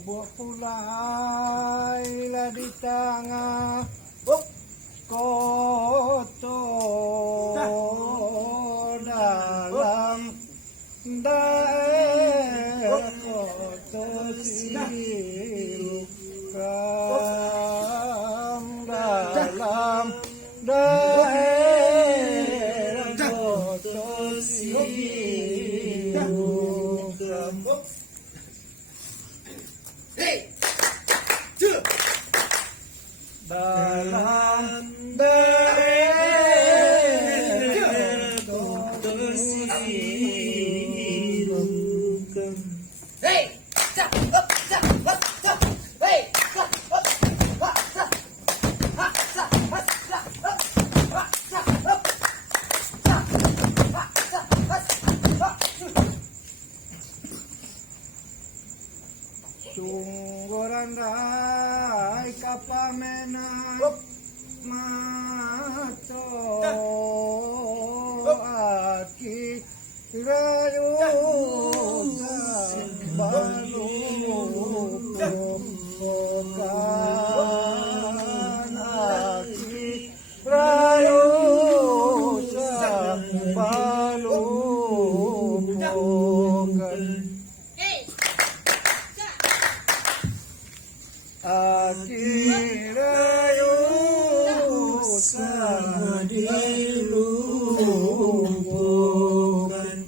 buah pulai lah di tengah kotor dalam daerah kotor siukam dalam daerah kotor siukam. Dalam daerah kotor siukam. Sungguran rai kapamena mato aki rayu balu pokan aki rayu balu pokan. Akirayo sama dilumpukan.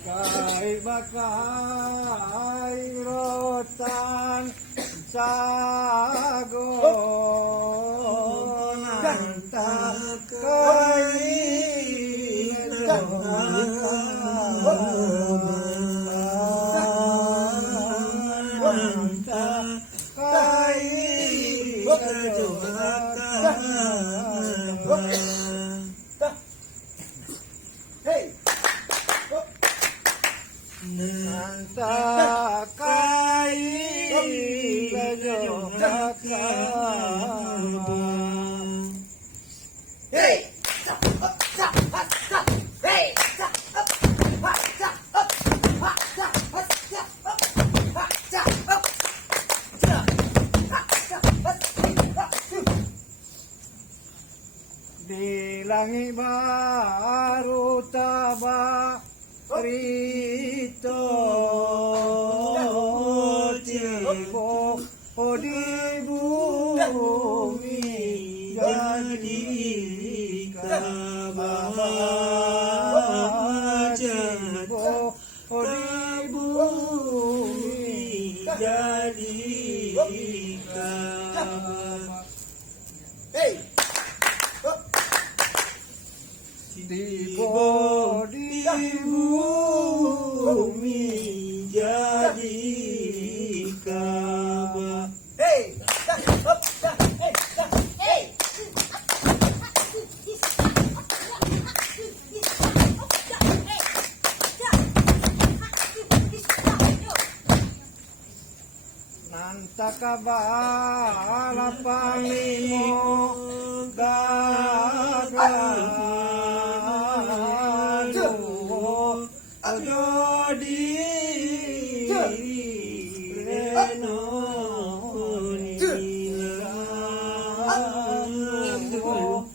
Kai bakai rotan sagon antak kai antak kai antak kai di langit baru tabak rito tibo di bumi jadi kabar tibo di bumi jadi kabar. Tibo di bumi jadi kabar. Nantaka bala pamimo gagalu ajodi reno nilamu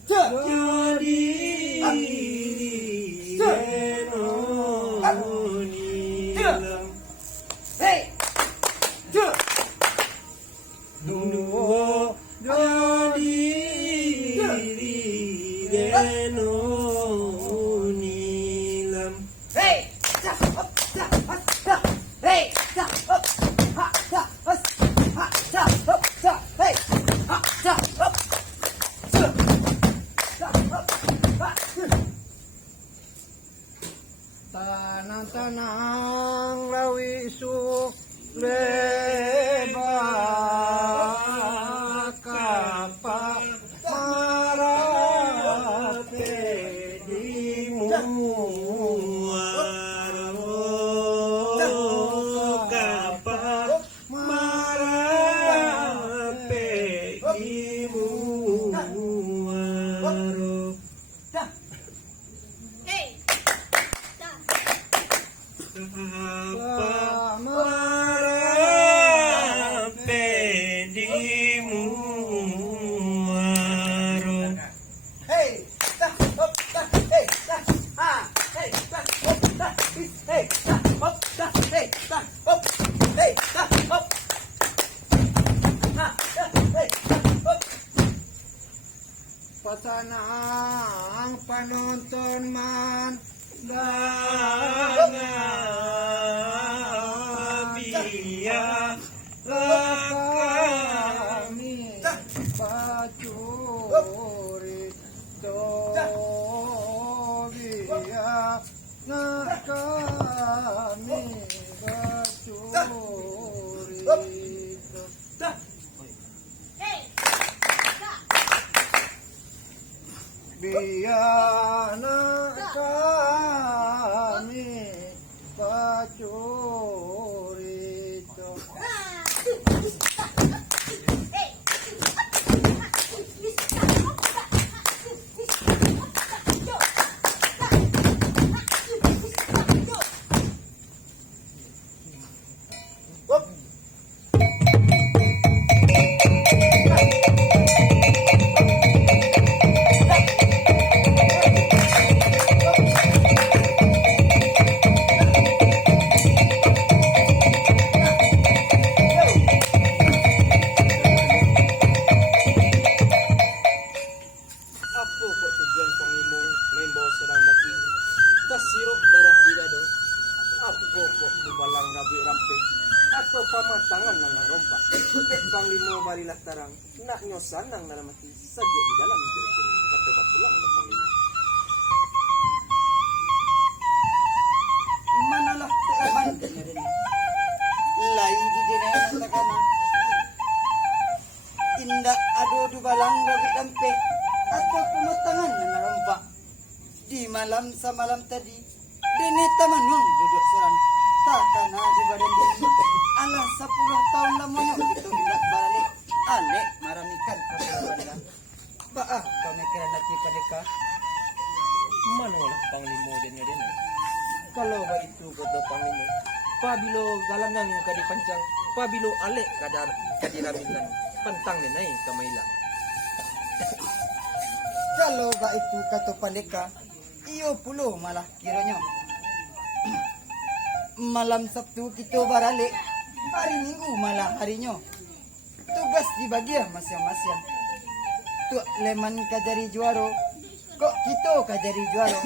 jadi reno nilam. Duo jadi reno nilam. Tanang-tanang lawisu lebar sana ang panonton man Biya kami pacuri to biya na kami pacuri to biya na kami pacuri to Apo kok tujuan panglimo membawa sedang mati kasirok darah di dado. Apo kok bubalang nabi rampe atau pamatangan nang rompak. Panglimo barilah tarang nak nyosan nang mati sajo di dalam kira-kira kata bapulang na panglimo. manalah teman dengerin lai di dene takana indak ado du balang rabi dampe atau pematangan narompak di malam samalam tadi dene taman wang duduk serang takana di badan diri alah 10 tahun lamonyo itu indak balik alek maramikan kapalanda baah pemikiran hati padeka Mana olah panglimo dan ngaden. Kalau ba itu kata panglimo, pabilo galangan kadi pancang, pabilo alek kadar kadi ramilan, pantang nenai kamaila. kalau ba itu kata padeka iyo pulo malah kiranya malam Sabtu kita baralik hari Minggu malah harinya tugas dibagi masing-masing tu leman kajari juaro kok kita kajari juaro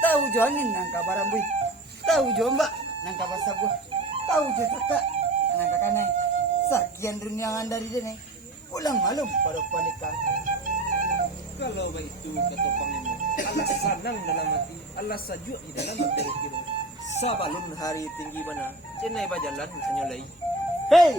tahu joanin nang kabarambui tahu jomba nang kabasabuh tahu jataka nang kakanai sakian runyangan dari dene pulang malam pada panika Kalau ba itu kata panglimo, alas sanang dalam hati, alas sajuk di dalam kira-kira. Sabalun hari tinggi mana, cenai bajalan hanya lai. hey